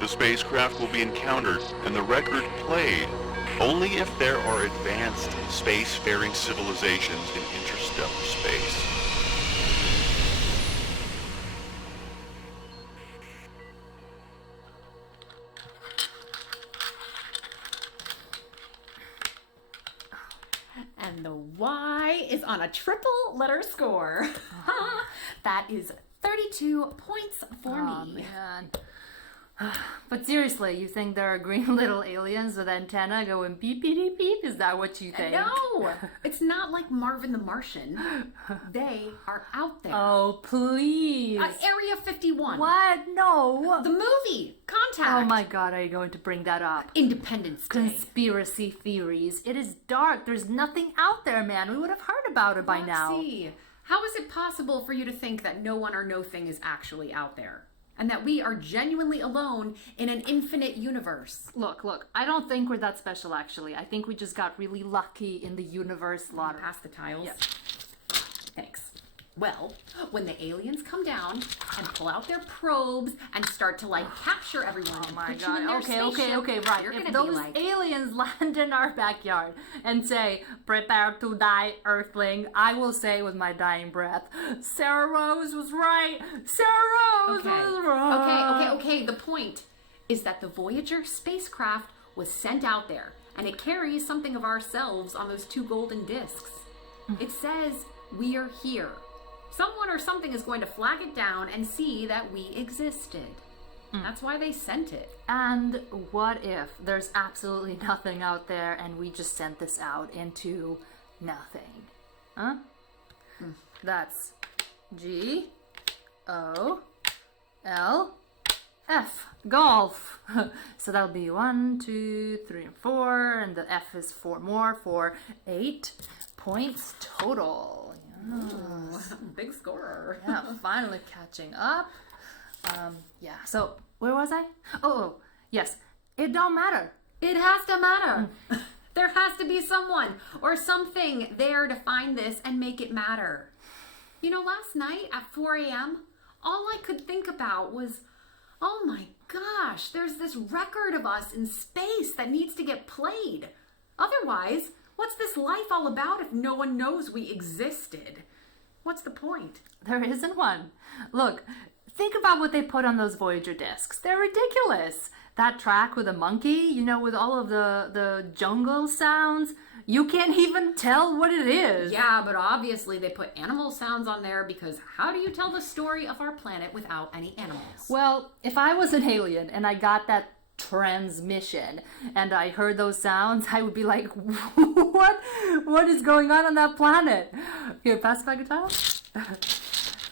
The spacecraft will be encountered and the record played only if there are advanced spacefaring civilizations in interstellar space. And the Y is on a triple letter score. That is 32 points for me. Man. But seriously, you think there are green little aliens with antenna going beep beep beep? Is that what you think? No, it's not like Marvin the Martian. They are out there. Oh, please. Area 51. What? No. The movie, Contact. Oh my god, are you going to bring that up? Independence Day. Conspiracy theories. It is dark. There's nothing out there, man. We would have heard about it by now. Roxy, how is it possible for you to think that no one or no thing is actually out there? And that we are genuinely alone in an infinite universe? Look, I don't think we're that special, actually. I think we just got really lucky in the universe lottery. Pass the tiles? Yeah. Thanks. Well, when the aliens come down and pull out their probes and start to, capture everyone and put you in their spaceship, okay, right. You're If gonna those be like, aliens land in our backyard and say, prepare to die, Earthling, I will say with my dying breath, Sarah Rose was right! Sarah Rose was right! Okay. The point is that the Voyager spacecraft was sent out there, and it carries something of ourselves on those 2 golden discs. It says, we are here. Someone or something is going to flag it down and see that we existed. That's why they sent it. And what if there's absolutely nothing out there and we just sent this out into nothing? Huh? That's G-O-L-F. Golf. So that'll be 1, 2, 3, and 4, and the F is 4 more for 8 points total. Ooh, big scorer. Yeah, finally catching up. So where was I? Oh, yes. It don't matter. It has to matter. There has to be someone or something there to find this and make it matter. You know, last night at 4 a.m., all I could think about was, oh my gosh, there's this record of us in space that needs to get played. Otherwise, what's this life all about if no one knows we existed? What's the point? There isn't one. Look, think about what they put on those Voyager discs. They're ridiculous. That track with a monkey, with all of the jungle sounds, you can't even tell what it is. Yeah, but obviously they put animal sounds on there because how do you tell the story of our planet without any animals? Well, if I was an alien and I got that transmission and I heard those sounds, I would be like, what is going on that planet? Here, pass my guitar.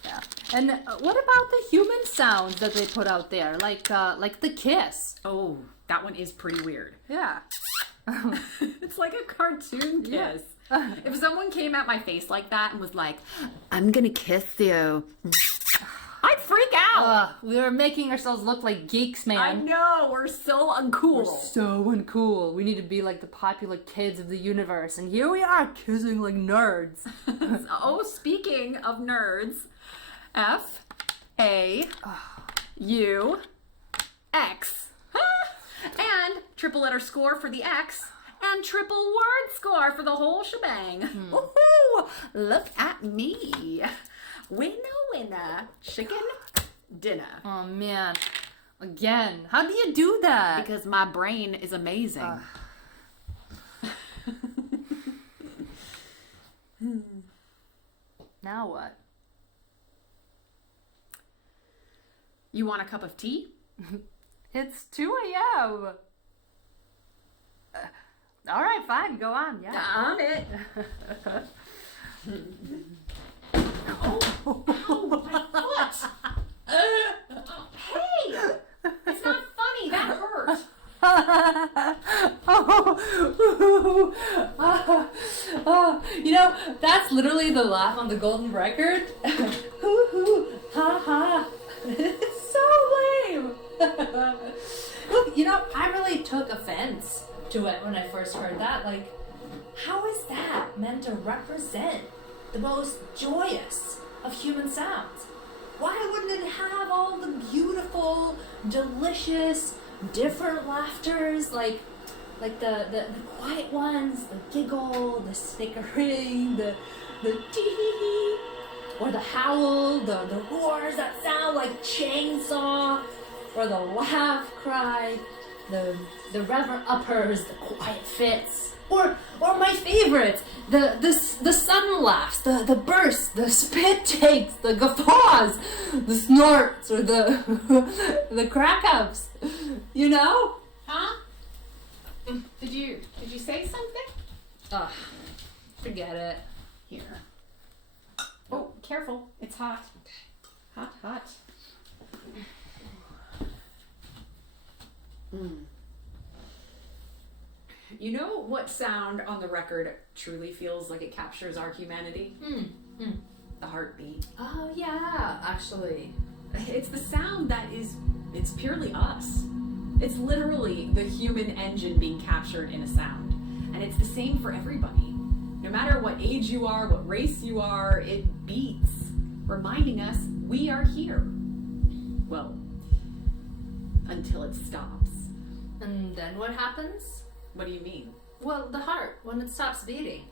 Yeah. And what about the human sounds that they put out there, like the kiss? Oh, that one is pretty weird. Yeah. It's like a cartoon kiss. Yeah. If someone came at my face like that and was like, I'm gonna kiss you, I'd freak out. We are making ourselves look like geeks, man. I know, we're so uncool. We're so uncool. We need to be like the popular kids of the universe, and here we are kissing like nerds. Oh, speaking of nerds, F-A-U-X. And triple letter score for the X, and triple word score for the whole shebang. Woohoo! Look at me. Winner, chicken dinner. Oh man, again, how do you do that? Because my brain is amazing. Now what? You want a cup of tea? It's 2 a.m. All right, fine, go on. Yeah. On it. Oh, my foot! Hey! It's not funny, that hurt. That's literally the laugh on the golden record. Ha ha. It's so lame. Look, I really took offense to it when I first heard that. Like, how is that meant to represent the most joyous of human sounds? Why wouldn't it have all the beautiful, delicious, different laughters, like the quiet ones, the giggle, the snickering, the tee, or the howl, the roars that sound like chainsaw, or the laugh cry, the reverent uppers, the quiet fits, or my favorites, the sudden laughs, the bursts, the spit takes, the guffaws, the snorts, or the crack ups, you know? Huh? Did you say something? Ugh, forget it. Here. Oh, careful. It's hot. Hot. You know what sound on the record truly feels like it captures our humanity? The heartbeat. Oh yeah, actually. It's the sound it's purely us. It's literally the human engine being captured in a sound. And it's the same for everybody. No matter what age you are, what race you are, it beats, reminding us we are here. Well, until it stops. And then what happens? What do you mean? Well, the heart, when it stops beating.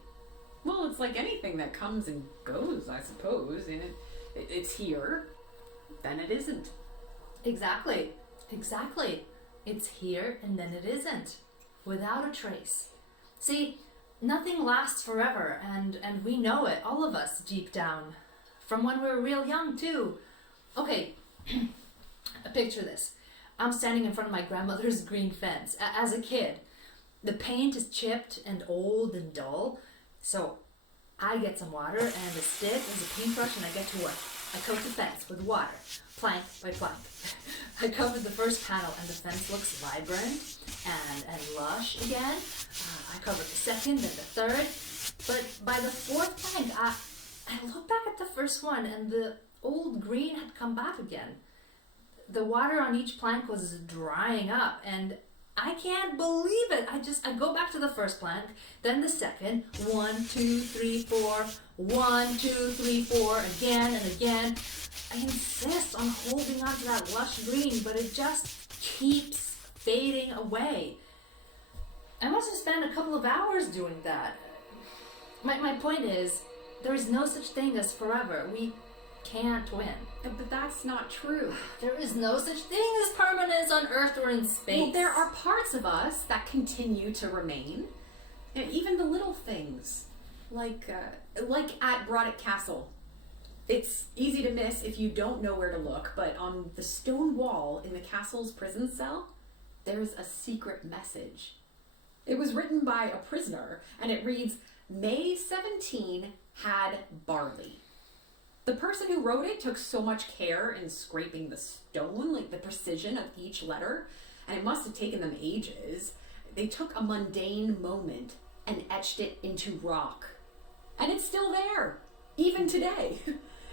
Well, it's like anything that comes and goes, I suppose. And it's here, then it isn't. Exactly. It's here and then it isn't. Without a trace. See, nothing lasts forever, and we know it, all of us, deep down. From when we were real young, too. Okay, picture this. I'm standing in front of my grandmother's green fence. As a kid, the paint is chipped and old and dull, so I get some water and a stick and a paintbrush and I get to work. I coat the fence with water, plank by plank. I covered the first panel and the fence looks vibrant and lush again. I covered the second and the third, but by the fourth plank, I look back at the first one and the old green had come back again. The water on each plank was drying up and I can't believe it. I go back to the first plank, then the second, 1, 2, 3, 4, 1, 2, 3, 4, again and again. I insist on holding on to that lush green, but it just keeps fading away. I must have spent a couple of hours doing that. My point is, there is no such thing as forever. We can't win. But that's not true. There is no such thing as permanence on Earth or in space. Well, there are parts of us that continue to remain. And even the little things. Like at Broddick Castle. It's easy to miss if you don't know where to look, but on the stone wall in the castle's prison cell, there's a secret message. It was written by a prisoner, and it reads, May 17 had barley. The person who wrote it took so much care in scraping the stone, like the precision of each letter, and it must have taken them ages. They took a mundane moment and etched it into rock. And it's still there, even today.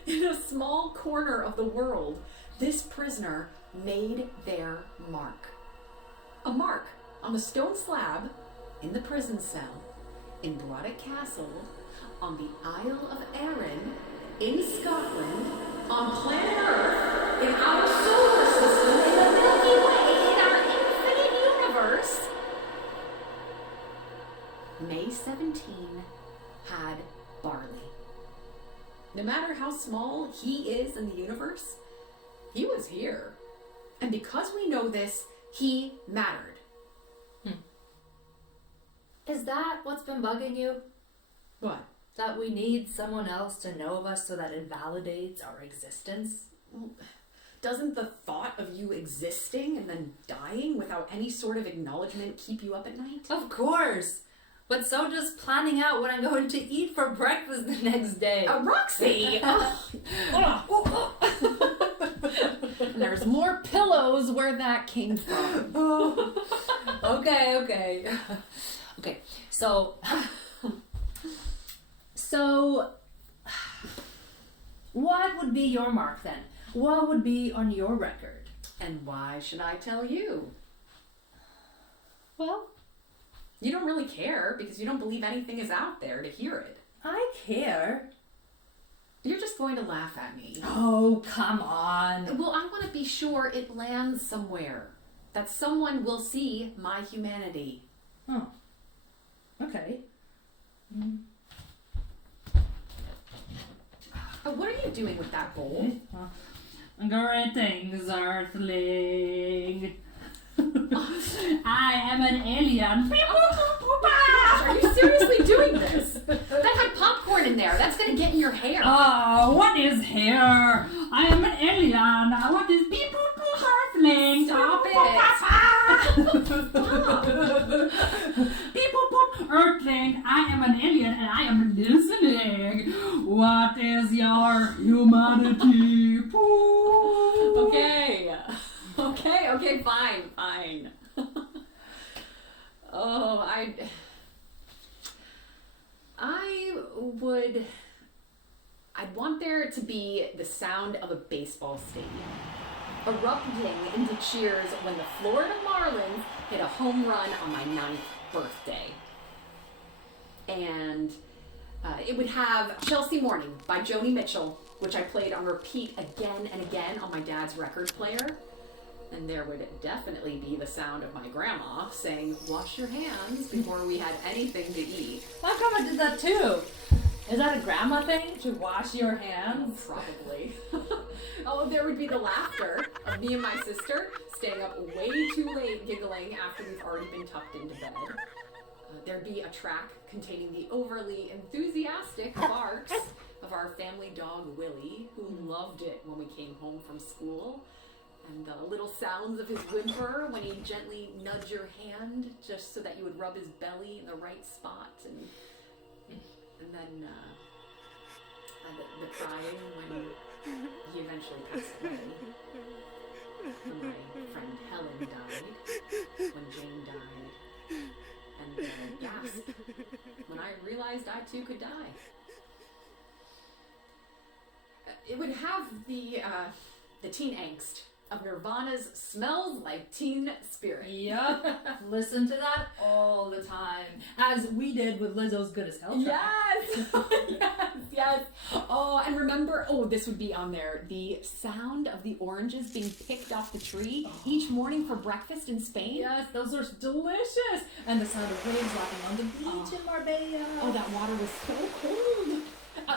In a small corner of the world, this prisoner made their mark. A mark on the stone slab in the prison cell in Broddick Castle on the Isle of Arran in Scotland, on planet Earth, in our solar system, in the Milky Way, in our infinite universe. May 17 had barley. No matter how small he is in the universe, he was here. And because we know this, he mattered. Is that what's been bugging you? What? That we need someone else to know of us so that it validates our existence? Well, doesn't the thought of you existing and then dying without any sort of acknowledgement keep you up at night? Of course! But so does planning out what I'm going to eat for breakfast the next day. Roxy! And there's more pillows where that came from. Okay. Okay, so what would be your mark then? What would be on your record? And why should I tell you? Well, you don't really care because you don't believe anything is out there to hear it. I care. You're just going to laugh at me. Oh, come on. Well, I want to be sure it lands somewhere. That someone will see my humanity. Oh. Okay. What are you doing with that bowl? Greetings, Earthling. I am an alien. Are you seriously doing this? That had popcorn in there. That's going to get in your hair. Oh, what is here? I am an alien. What is beep boop boop Earthling? Stop it. Beep boop boop Earthling. I am an alien and I am listening. What is your humanity? Okay, fine. Oh, I'd want there to be the sound of a baseball stadium, erupting into cheers when the Florida Marlins hit a home run on my 9th birthday. And it would have Chelsea Morning by Joni Mitchell, which I played on repeat again and again on my dad's record player. And there would definitely be the sound of my grandma saying, "Wash your hands," before we had anything to eat. My grandma did that too. Is that a grandma thing? To wash your hands? Probably. Oh, there would be the laughter of me and my sister staying up way too late giggling after we've already been tucked into bed. There'd be a track containing the overly enthusiastic barks of our family dog Willie, who loved it when we came home from school. And the little sounds of his whimper when he'd gently nudge your hand just so that you would rub his belly in the right spot. And then the crying when he eventually passed away. When my friend Helen died. When Jane died. And the gasp when I realized I too could die. It would have the teen angst of Nirvana's "Smells Like Teen Spirit." Yep. Listen to that all the time. As we did with Lizzo's Good as Hell track. Yes. Oh, and remember, this would be on there, the sound of the oranges being picked off the tree each morning for breakfast in Spain. Yes, those are delicious. And the sound of waves lapping on the beach in Marbella. Oh, that water was so cold.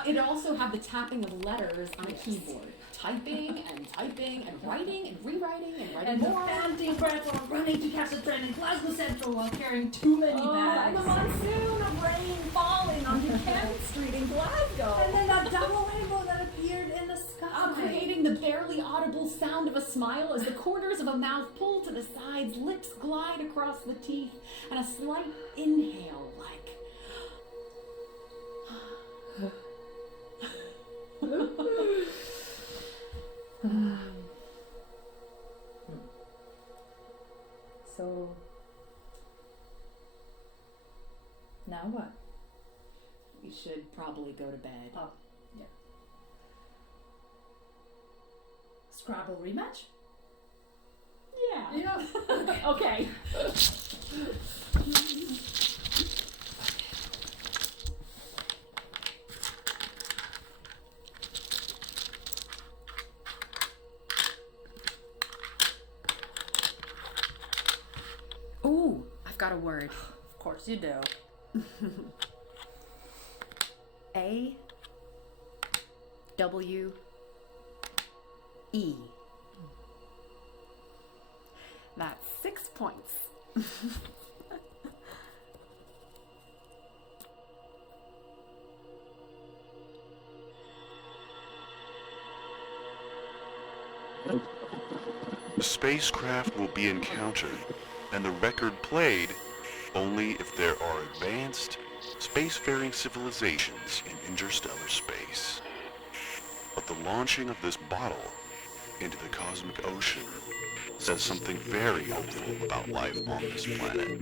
It also had the tapping of letters on a keyboard. Typing and writing and rewriting and writing and more. the panting breath while running to catch a train in Glasgow Central while carrying too many bags. And the monsoon of rain falling on Buchanan Street in Glasgow. And then that double rainbow that appeared in the sky. Creating the barely audible sound of a smile as the corners of a mouth pull to the sides, lips glide across the teeth, and a slight inhale like... So, now what? We should probably go to bed. Oh, yeah. Scrabble rematch? Yeah. Okay. Ooh, I've got a word. Of course you do. A-W-E. That's 6 points. The spacecraft will be encountered and the record played only if there are advanced spacefaring civilizations in interstellar space. But the launching of this bottle into the cosmic ocean says something very hopeful about life on this planet.